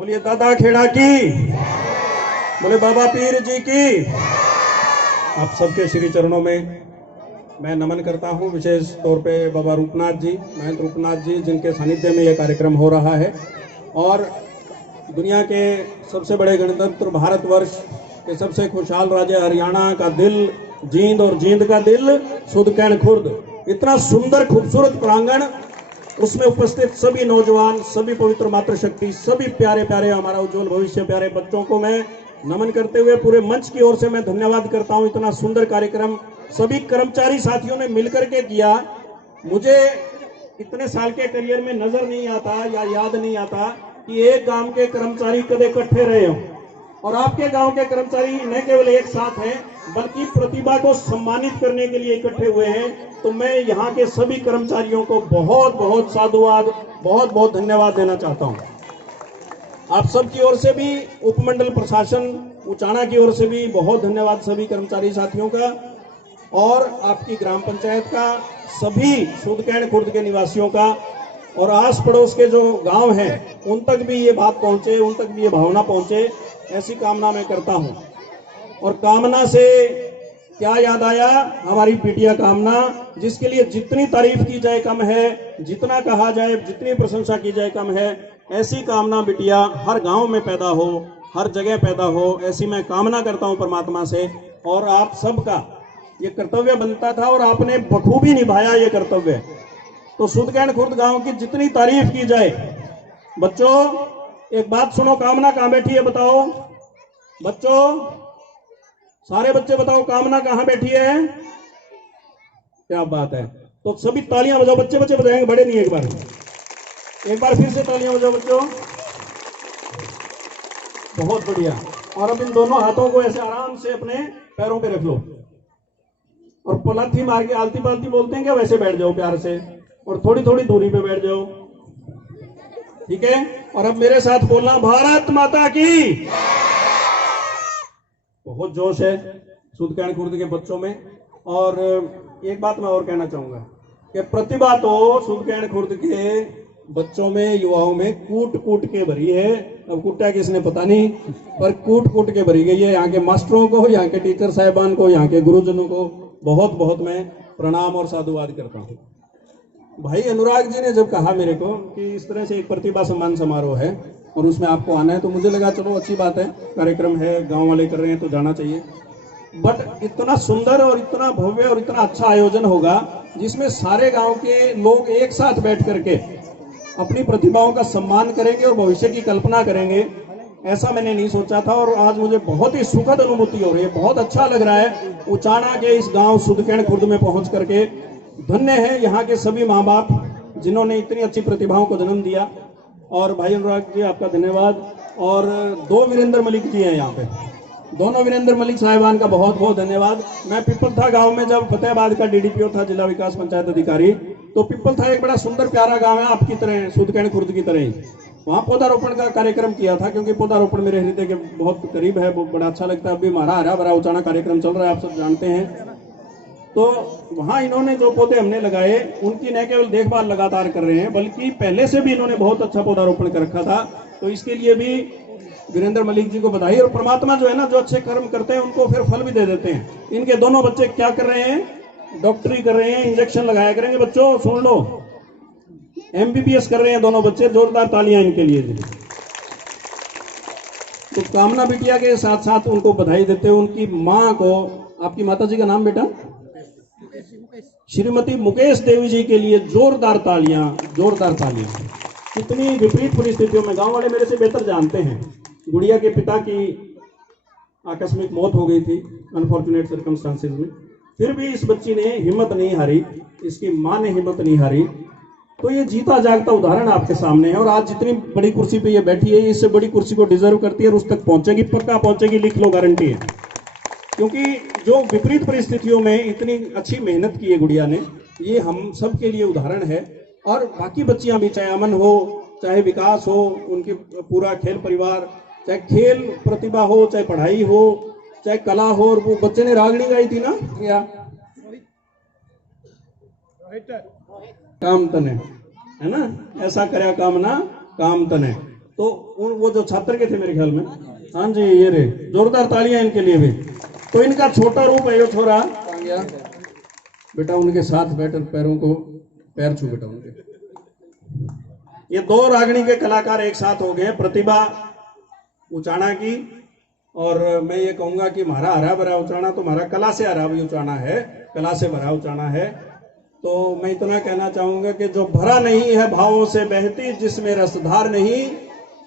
बोलिए दादा खेड़ा की, बोले बाबा पीर जी की। आप सबके श्री चरणों में मैं नमन करता हूं, विशेष तौर पे बाबा रूपनाथ जी, महंत रूपनाथ जी, जिनके सानिध्य में यह कार्यक्रम हो रहा है। और दुनिया के सबसे बड़े गणतंत्र भारतवर्ष के सबसे खुशहाल राज्य हरियाणा का दिल जींद, और जींद का दिल सुदकैन खुर्द। इतना सुंदर खूबसूरत प्रांगण, उसमें उपस्थित सभी नौजवान, सभी पवित्र मातृशक्ति, सभी प्यारे प्यारे हमारा उज्जवल भविष्य प्यारे बच्चों को मैं नमन करते हुए पूरे मंच की ओर से मैं धन्यवाद करता हूं। इतना सुंदर कार्यक्रम सभी कर्मचारी साथियों ने मिलकर के किया। मुझे इतने साल के करियर में नजर नहीं आता या याद नहीं आता कि एक गांव के कर्मचारी कदे इकट्ठे रहे हों। और आपके गांव के कर्मचारी न केवल एक साथ हैं, बल्कि प्रतिभा को सम्मानित करने के लिए इकट्ठे हुए हैं। तो मैं यहाँ के सभी कर्मचारियों को बहुत बहुत साधुवाद, बहुत बहुत धन्यवाद देना चाहता हूँ। आप सबकी ओर से भी, उपमंडल प्रशासन उचाना की ओर से भी बहुत धन्यवाद सभी कर्मचारी साथियों का, और आपकी ग्राम पंचायत का, सभी सुदकैन खुर्द के निवासियों का, और आस पड़ोस के जो गांव हैं उन तक भी ये बात पहुंचे, उन तक भी ये भावना पहुंचे, ऐसी कामना मैं करता हूं। और कामना से क्या याद आया, हमारी बिटिया कामना, जिसके लिए जितनी तारीफ की जाए कम है, जितना कहा जाए, जितनी प्रशंसा की जाए कम है। ऐसी कामना बिटिया हर गांव में पैदा हो, हर जगह पैदा हो, ऐसी मैं कामना करता हूं परमात्मा से। और आप सबका ये कर्तव्य बनता था और आपने बखूबी निभाया ये कर्तव्य। तो सुदकैन खुर्द गांव की जितनी तारीफ की जाए। बच्चों एक बात सुनो, कामना कहां बैठी है बताओ? बच्चों सारे बच्चे बताओ, कामना कहां बैठी है? क्या बात है। तो सभी तालियां बजाओ, बच्चे बच्चे बजाएंगे, बड़े नहीं। एक बार फिर से तालियां बजाओ बच्चों, बहुत बढ़िया। और अब इन दोनों हाथों को ऐसे आराम से अपने पैरों पे रख लो और पलाथी मार के आलती पालती बोलते हैं क्या, वैसे बैठ जाओ प्यार से, और थोड़ी थोड़ी दूरी पे बैठ जाओ, ठीक है? और अब मेरे साथ बोलना, भारत माता की। बहुत जोश है सुदकैन खुर्द के बच्चों में। और एक बात मैं और कहना चाहूंगा कि प्रतिभा तो सुदकैन खुर्द के बच्चों में, युवाओं में कूट कूट के भरी है। अब कुटा किसने पता नहीं, पर कूट कूट के भरी गई है। यहाँ के मास्टरों को, यहाँ के टीचर साहिबान को, यहाँ के गुरुजनों को बहुत बहुत मैं प्रणाम और साधुवाद करता हूँ। भाई अनुराग जी ने जब कहा मेरे को कि इस तरह से एक प्रतिभा सम्मान समारोह है और उसमें आपको आना है, तो मुझे लगा चलो अच्छी बात है, कार्यक्रम है, गांव वाले कर रहे हैं तो जाना चाहिए। बट इतना सुंदर और इतना भव्य और इतना अच्छा आयोजन होगा जिसमें सारे गांव के लोग एक साथ बैठ करके अपनी प्रतिभाओं का सम्मान करेंगे और भविष्य की कल्पना करेंगे, ऐसा मैंने नहीं सोचा था। और आज मुझे बहुत ही सुखद अनुभूति हो रही है, बहुत अच्छा लग रहा है उचाना के इस गांव सुदकैन खुर्द में पहुंच करके। धन्य है यहाँ के सभी माँ बाप जिन्होंने इतनी अच्छी प्रतिभाओं को जन्म दिया। और भाई अनुराग जी आपका धन्यवाद। और दो वीरेंद्र मलिक जी हैं यहाँ पे, दोनों वीरेंद्र मलिक साहिबान का बहुत बहुत धन्यवाद। मैं पिपलथा गांव में जब फतेहाबाद का डीडीपीओ था, जिला विकास पंचायत अधिकारी, तो पिपलथा एक बड़ा सुंदर प्यारा गांव है आपकी तरह, सुदकैन खुर्द की तरह ही। वहाँ पौधारोपण का कार्यक्रम किया था, क्योंकि पौधारोपण मेरे हृदय के बहुत करीब है, वो बड़ा अच्छा लगता है। अभी हमारा हरा भरा उचाना कार्यक्रम चल रहा है, आप सब जानते हैं। तो वहाँ इन्होंने जो पौधे हमने लगाए, उनकी न केवल देखभाल लगातार कर रहे हैं, बल्कि पहले से भी इन्होंने बहुत अच्छा पौधारोपण कर रखा था। तो इसके लिए भी वीरेंद्र मलिक जी को बधाई। और परमात्मा जो है ना, जो अच्छे कर्म करते हैं उनको फिर फल भी दे देते हैं। इनके दोनों बच्चे क्या कर रहे हैं? डॉक्टरी कर रहे हैं, इंजेक्शन लगाया करेंगे। बच्चों सुन लो, एमबीबीएस कर रहे हैं दोनों बच्चे, जोरदार तालियां इनके लिए। तो कामना बिटिया के साथ साथ उनको बधाई देते हैं। उनकी माँ को, आपकी माता जी का नाम बेटा? श्रीमती मुकेश देवी जी के लिए जोरदार तालियां, जोरदार तालियां। कितनी विपरीत परिस्थितियों में, गांव वाले मेरे से बेहतर जानते हैं, गुड़िया के पिता की आकस्मिक मौत हो गई थी अनफॉर्चुनेट सर्कमस्टांसेस में, फिर भी इस बच्ची ने हिम्मत नहीं हारी, इसकी मां ने हिम्मत नहीं हारी। तो ये जीता जागता उदाहरण आपके सामने है। और आज जितनी बड़ी कुर्सी पे ये बैठी है, इससे बड़ी कुर्सी को डिजर्व करती है और उस तक पहुंचेगी, पक्का पहुंचेगी, लिख लो, गारंटी है। क्योंकि जो विपरीत परिस्थितियों में इतनी अच्छी मेहनत की है गुड़िया ने, ये हम सब के लिए उदाहरण है। और बाकी बच्चियां भी, चाहे अमन हो, चाहे विकास हो, उनके पूरा खेल परिवार, चाहे खेल प्रतिभा हो, चाहे पढ़ाई हो, चाहे कला हो। और वो बच्चे ने रागड़ी गाई थी ना, क्या काम तने है ना, ऐसा करया कामना काम तने। तो वो जो छात्र के थे मेरे ख्याल में, हाँ जी ये रे, जोरदार तालियां इनके लिए भी। तो इनका छोटा रूप है ये छोरा, आ गया बेटा, उनके साथ बैठ, पैरों को पैर छू बेटा उनके। ये दो रागनी के कलाकार एक साथ हो गए, प्रतिभा उचाना की, और मैं ये कहूंगा कि हमारा हरा भरा उचाना तो हमारा कला से हरा भी उचाना है, कला से भरा उचाना है। तो मैं इतना कहना चाहूंगा कि जो भरा नहीं है भावों से बहती जिसमें रसधार नहीं,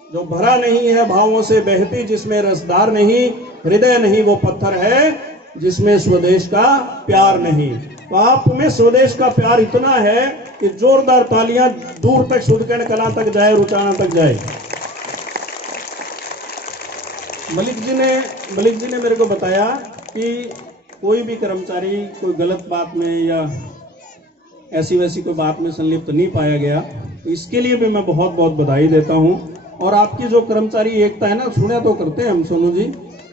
जो भरा नहीं है भावों से बहती जिसमें रसधार नहीं, हृदय नहीं वो पत्थर है जिसमें स्वदेश का प्यार नहीं। तो आप में स्वदेश का प्यार इतना है कि जोरदार तालियां दूर तक सुदकर्ण कला तक जाए, रुचाना तक जाए। मलिक जी ने मेरे को बताया कि कोई भी कर्मचारी कोई गलत बात में या ऐसी वैसी कोई बात में संलिप्त नहीं पाया गया, तो इसके लिए भी मैं बहुत बहुत बधाई देता हूं। और आपकी जो कर्मचारी एकता है ना, सुने तो करते हैं हम सोनू जी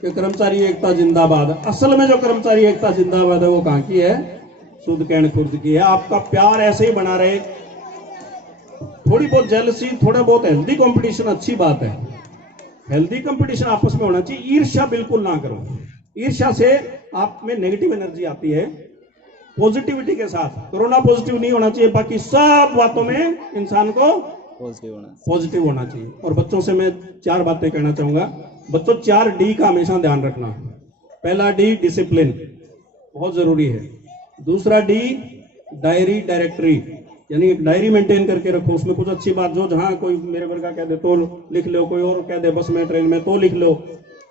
कि कर्मचारी एकता जिंदाबाद, असल में जो कर्मचारी एकता जिंदाबाद है वो कहाँ की है? सुदकर्ण खुर्द की है। आपका प्यार ऐसे ही बना रहे, थोड़ी बहुत जेलसी, थोड़ा बहुत हेल्दी कंपटीशन अच्छी बात है, हेल्दी कंपटीशन आपस में होना चाहिए, ईर्ष्या बिल्कुल ना करो। ईर्ष्या से आप में नेगेटिव एनर्जी आती है। पॉजिटिविटी के साथ, कोरोना पॉजिटिव नहीं होना चाहिए, बाकी सब बातों में इंसान को पॉजिटिव होना चाहिए। और बच्चों से मैं 4 बातें कहना चाहूंगा। बच्चों 4 डी का हमेशा ध्यान रखना। पहला डी डिसिप्लिन, बहुत जरूरी है। दूसरा डी डायरी, डायरेक्टरी, यानी एक डायरी मेंटेन करके रखो, उसमें कुछ अच्छी बात जो जहां कोई मेरे वर्ग का कह दे तो लिख लो, कोई और कह दे बस में ट्रेन में तो लिख लो।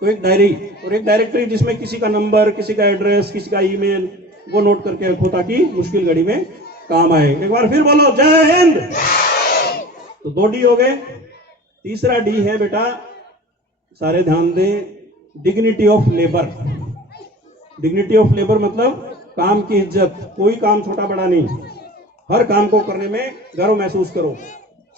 तो एक डायरी और एक डायरेक्टरी जिसमें किसी का नंबर, किसी का एड्रेस, किसी का ईमेल वो नोट करके रखो ताकि मुश्किल घड़ी में काम आए। एक बार फिर बोलो जय हिंद। तो 2 डी हो गए। तीसरा डी है बेटा, सारे ध्यान दें, dignity of labour. Dignity of labour मतलब काम की इज्जत, कोई काम छोटा बड़ा नहीं, हर काम को करने में गर्व महसूस करो।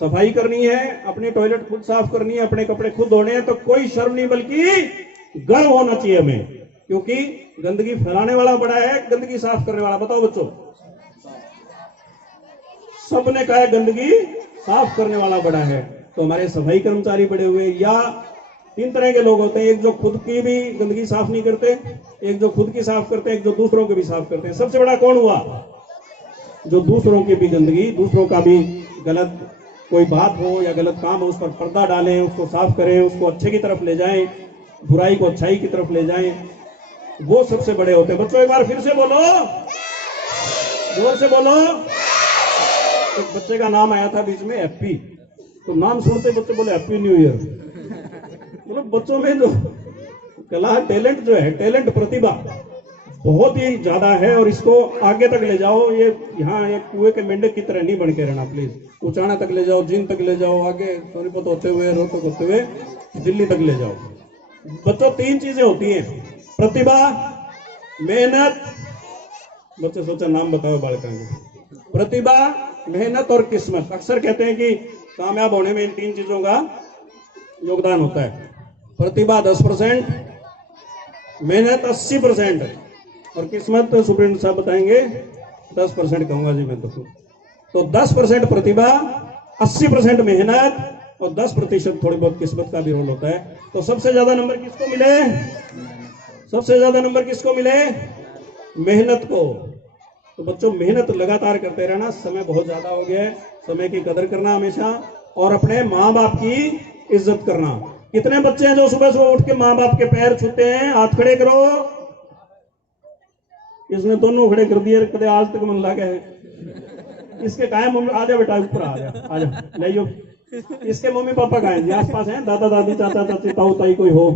सफाई करनी है, अपनी टॉयलेट खुद साफ करनी है, अपने कपड़े खुद धोने हैं, तो कोई शर्म नहीं बल्कि गर्व होना चाहिए हमें, क्योंकि गंदगी फैलाने वाला बड़ा है, गंदगी साफ करने वाला। बताओ बच्चों, सबने कहा है गंदगी साफ करने वाला बड़ा है। तो हमारे सफाई कर्मचारी बड़े हुए, या 3 तरह के लोग होते हैं, एक जो खुद की भी गंदगी साफ नहीं करते, एक जो खुद की साफ करते हैं, एक जो दूसरों की भी साफ करते हैं। सबसे बड़ा कौन हुआ? जो दूसरों की भी गंदगी, दूसरों का भी गलत कोई बात हो या गलत काम हो, उस पर पर्दा डालें, उसको साफ करें, उसको अच्छे की तरफ ले जाएं, बुराई को अच्छाई की तरफ ले जाएं, वो सबसे बड़े होते हैं। बच्चों एक बार फिर से बोलो, जोर से बोलो। एक बच्चे का नाम आया था बीच में हैप्पी, तो नाम सुनते बच्चे बोले हैप्पी न्यू ईयर। मतलब बच्चों में जो कला, टैलेंट जो है, टैलेंट, प्रतिभा बहुत ही ज्यादा है, और इसको आगे तक ले जाओ। ये यहाँ एक कुएं के मेंढक की तरह नहीं बन के रहना प्लीज, उचाना तक ले जाओ, जींद तक ले जाओ, आगे सोनीपत होते हुए, रोहतक होते हुए दिल्ली तक ले जाओ। बच्चों 3 चीजें होती हैं, प्रतिभा, मेहनत, बच्चे सोचा नाम बताओ बालका को, प्रतिभा, मेहनत और किस्मत। अक्सर कहते हैं कि कामयाब होने में इन 3 चीजों का योगदान होता है। प्रतिभा 10%, मेहनत 80% और किस्मत सुप्रीम साहब बताएंगे 10% कहूंगा जी मैं तो 10% प्रतिभा, 80% मेहनत और 10% थोड़ी बहुत किस्मत का भी रोल होता है। तो सबसे ज्यादा नंबर किसको मिले? सबसे ज्यादा नंबर किसको मिले? मेहनत को। तो बच्चों मेहनत लगातार करते रहना। समय बहुत ज्यादा हो गया है, समय की कदर करना हमेशा, और अपने माँ बाप की इज्जत करना। कितने बच्चे हैं जो सुबह सुबह उठ के माँ बाप के पैर छूते हैं? हाथ खड़े करो। इसने दोनों खड़े कर दिए, कदे आज तक मन लगा है इसके। कहा मम्मी, आ जा बेटा ऊपर, आ जा, आ जा, ले जाओ। इसके मम्मी पापा कहा है? आस पास हैं, दादा दादी, चाचा चाची, ताऊ ताई कोई हो?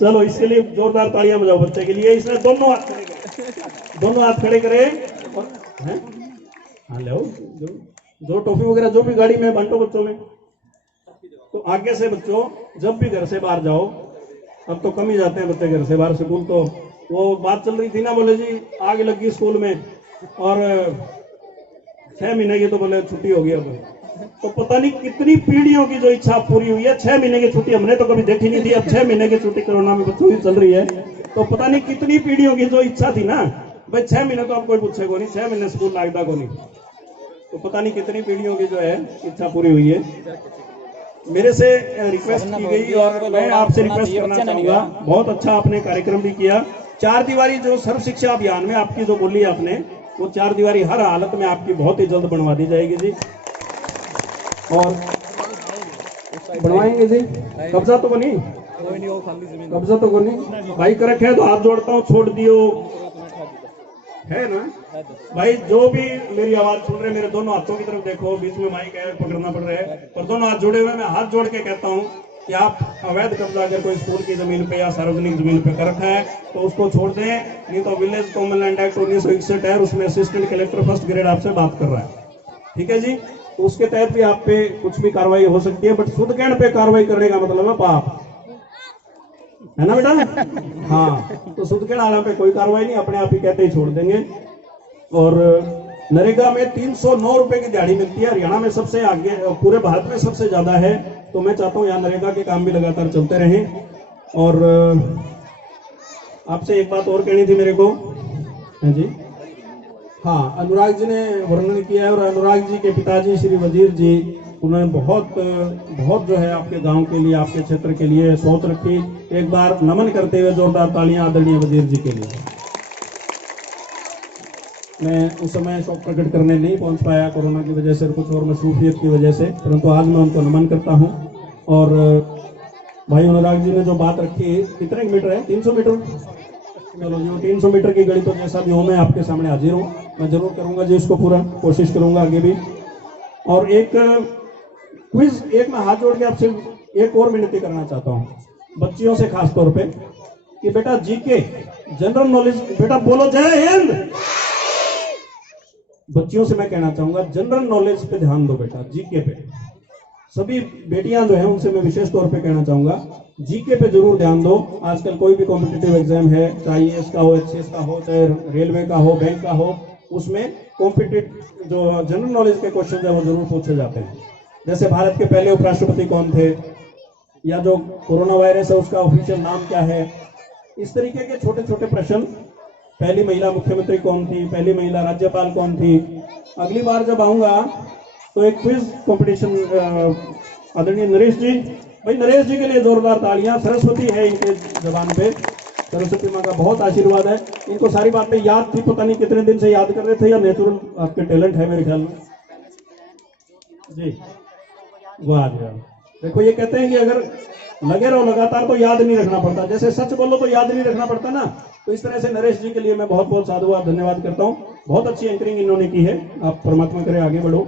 चलो इसके लिए जोरदार तालियां बजाओ बच्चे के लिए। इसने दोनों हाथ खड़े करे और हाँ ले जो टॉफी वगैरह जो भी गाड़ी में बांटो बच्चों में। तो आगे से बच्चों जब भी घर से बाहर जाओ, अब तो कम ही जाते हैं बच्चे घर से बाहर। स्कूल तो वो बात चल रही थी ना, बोले जी आग लगी स्कूल में और 6 महीने की तो बोले छुट्टी होगी अब। तो पता नहीं कितनी पीढ़ियों की जो इच्छा पूरी हुई है। 6 महीने की छुट्टी हमने तो कभी देखी नहीं थी, अब 6 महीने की छुट्टी कोरोना में बच्चों की चल रही है। तो पता नहीं कितनी पीढ़ियों की जो इच्छा थी ना, भाई 6 महीने तो अब कोई पूछे को नहीं, 6 महीने स्कूल लगता को नहीं। तो पता नहीं कितनी पीढ़ियों की जो है इच्छा पूरी हुई है। मेरे से रिक्वेस्ट की गई और मैं आपसे रिक्वेस्ट करना चाहूंगा, बहुत अच्छा आपने कार्यक्रम भी किया। 4 दीवारी जो सर्व शिक्षा अभियान में आपकी जो बोली आपने, वो 4 दीवारी हर हालत में आपकी बहुत ही जल्द बनवा दी जाएगी जी। और बनवाएंगे जी। कब्जा तो बनी, कब्जा तो बनी भाई। करक है तो हाथ जोड़ता हूँ, छोड़ दियो है ना भाई। जो भी मेरी आवाज सुन रहे, मेरे दोनों हाथों की तरफ देखो, बीच में माइक है, पकड़ना पड़ रहा है, पर दोनों हाथ जुड़े हुए। मैं हाथ जोड़ के कहता हूँ कि आप अवैध कब्जा अगर कोई स्कूल की जमीन पे या सार्वजनिक जमीन पे कर रखा है तो उसको छोड़ दें, नहीं तो विलेज कॉमन लैंड एक्ट 1961 है, उसमें असिस्टेंट कलेक्टर फर्स्ट ग्रेड आपसे बात कर रहा है, ठीक है जी। तो उसके तहत भी आप पे कुछ भी कार्रवाई हो सकती है, बट शुद्ध कहण पे कार्रवाई करने का मतलब है पाप, है ना बेटा। हाँ, तो शुद्ध कहण वाला पे कोई कार्रवाई नहीं, अपने आप ही कहते ही छोड़ देंगे। और नरेगा में 309 रुपए की दिहाड़ी मिलती है, हरियाणा में सबसे आगे, पूरे भारत में सबसे ज्यादा है। तो मैं चाहता हूँ यहाँ नरेगा के काम भी लगातार चलते रहें। और आपसे एक बात और कहनी थी मेरे को, है जी। हाँ, अनुराग जी ने वर्णन किया है, और अनुराग जी के पिताजी श्री वजीर जी, उन्होंने बहुत जो है आपके गांव के लिए, आपके क्षेत्र के लिए सोच रखी। एक बार नमन करते हुए जोरदार तालियां आदरणीय वजीर जी के लिए। मैं उस समय शोक प्रकट करने नहीं पहुंच पाया कोरोना की वजह से, कुछ और मसरूफियत की वजह से, परंतु आज मैं उनको नमन करता हूं। और भाई अनुराग जी ने जो बात रखी, कितने मीटर है, 300 मीटर, चलो जो 300 मीटर की गली, तो जैसा भी हो मैं आपके सामने हाजिर हूँ, मैं जरूर करूंगा जी उसको पूरा, कोशिश करूंगा आगे भी। और एक क्विज, एक मैं हाथ जोड़ के आपसे एक और विनती करना चाहता हूँ, बच्चियों से खास तौर पे, कि बेटा जीके जनरल नॉलेज, बेटा बोलो जय हिंद। बच्चियों से मैं कहना चाहूंगा जनरल नॉलेज पे ध्यान दो बेटा, जीके पे। सभी बेटियां जो है उनसे मैं विशेष तौर पे कहना चाहूंगा, जीके पे जरूर ध्यान दो। आजकल कोई भी कॉम्पिटिटिव एग्जाम है, चाहे IAS का हो, HCS का हो, चाहे रेलवे का हो, बैंक का हो, उसमें कॉम्पिटिटिव जो जनरल नॉलेज के क्वेश्चन है वो जरूर पूछे जाते हैं। जैसे भारत के पहले उपराष्ट्रपति कौन थे, या जो कोरोना वायरस है उसका ऑफिशियल नाम क्या है, इस तरीके के छोटे छोटे प्रश्न। पहली महिला मुख्यमंत्री कौन थी, पहली महिला राज्यपाल कौन थी। अगली बार जब आऊंगा तो एक क्विज कंपटीशन, आदरणीय नरेश जी, भाई नरेश जी के लिए जोरदार तालियां। सरस्वती है इनके जबान पे, सरस्वती माँ का बहुत आशीर्वाद है। इनको सारी बातें याद थी, पता नहीं कितने दिन से याद कर रहे थे, या नेचुरल आपके टैलेंट है मेरे ख्याल में जी। वाह जी वाह। देखो ये कहते हैं कि अगर लगे रहो लगातार तो याद नहीं रखना पड़ता, जैसे सच बोलो तो याद नहीं रखना पड़ता ना, तो इस तरह से नरेश जी के लिए मैं बहुत बहुत साधुवाद धन्यवाद करता हूँ। बहुत अच्छी एंकरिंग इन्होंने की है, आप परमात्मा करे आगे बढ़ो।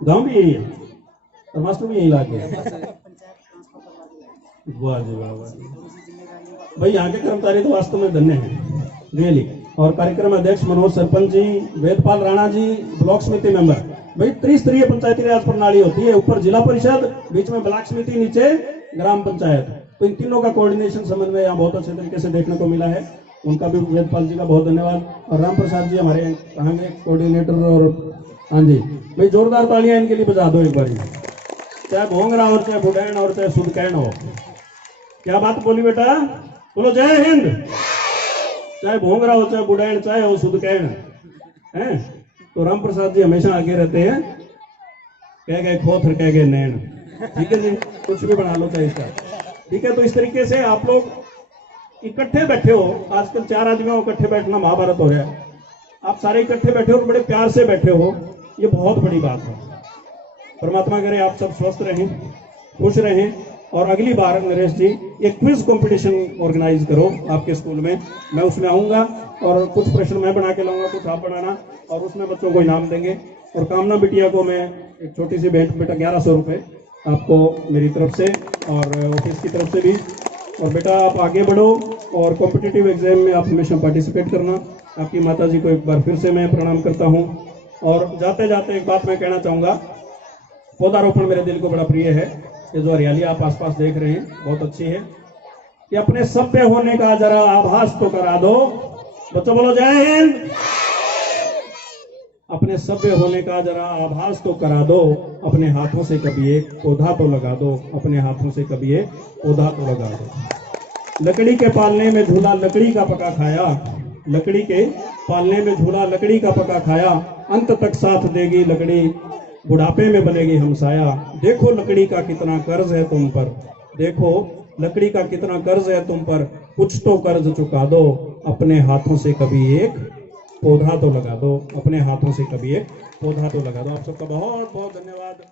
गांव भी यही है, मास्टर भी यही लाके। वाह जी वाह वाह भाई, यहाँ के कर्मचारी तो वास्तव में धन्य हैं रियली। और कार्यक्रम अध्यक्ष मनोज सरपंच जी, वेदपाल राणा जी, ब्लॉक समिति मेंबर। भाई त्रिस्तरीय पंचायती राज प्रणाली होती है, ऊपर जिला परिषद, बीच में ब्लॉक समिति, नीचे ग्राम पंचायत, तो इन तीनों का कोऑर्डिनेशन समन्वय यहाँ बहुत अच्छे तरीके से देखने को मिला है। उनका भी वेदपाल जी का बहुत धन्यवाद। और राम प्रसाद जी हमारे कहाँ के कोऑर्डिनेटर, और हाँ जी भाई जोरदार तालियां इनके लिए बजा दो एक बार, चाहे भोंगरा हो, चाहे बुडैन और चाहे सुदकैन हो। क्या बात बोली बेटा, बोलो जय हिंद। चाहे भोंगरा हो, चाहे बुडैन, चाहे हो सुदकैन है, तो राम प्रसाद जी हमेशा आगे रहते हैं, कह गए खोथर कह गए नैन, ठीक है जी, कुछ भी बना लो चाहे इसका, ठीक है। तो इस तरीके से आप लोग इकट्ठे बैठे हो, आजकल 4 आदमियों को इकट्ठे बैठना महाभारत हो रहा है, आप सारे इकट्ठे बैठे हो, बड़े प्यार से बैठे हो, ये बहुत बड़ी बात है। परमात्मा करे आप सब स्वस्थ रहें, खुश रहें। और अगली बार नरेश जी एक क्विज कंपटीशन ऑर्गेनाइज करो आपके स्कूल में, मैं उसमें आऊंगा और कुछ प्रश्न मैं बना के लाऊंगा, कुछ आप बनाना, और उसमें बच्चों को इनाम देंगे। और कामना बिटिया को मैं एक छोटी सी भेंट, बेटा 1100 रुपये आपको मेरी तरफ से और ऑफिस की तरफ से भी। और बेटा आप आगे बढ़ो और कॉम्पिटिटिव एग्जाम में आप हमेशा पार्टिसिपेट करना। आपकी माता जी को एक बार फिर से मैं प्रणाम करता हूँ। और जाते जाते एक बात मैं कहना चाहूँगा, पौधारोपण मेरे दिल को बड़ा प्रिय है। ये जो हरियाली आप आसपास देख रहे हैं बहुत अच्छी है, कि अपने सभ्य होने का जरा आभास तो करा दो। बच्चों बोलो जय हिंद। अपने सभ्य होने का जरा आभास तो करा दो, अपने हाथों से कभी एक पौधा तो लगा दो, अपने हाथों से कभी एक पौधा तो लगा दो। लकड़ी के पालने में झूला लकड़ी का पका खाया, लकड़ी के पालने में झूला लकड़ी का पका खाया, अंत तक साथ देगी लकड़ी, बुढ़ापे में बनेगी हमसाया। देखो लकड़ी का कितना कर्ज है तुम पर, देखो लकड़ी का कितना कर्ज है तुम पर, कुछ तो कर्ज चुका दो, अपने हाथों से कभी एक पौधा तो लगा दो, अपने हाथों से कभी एक पौधा तो लगा दो। आप सबका बहुत बहुत धन्यवाद।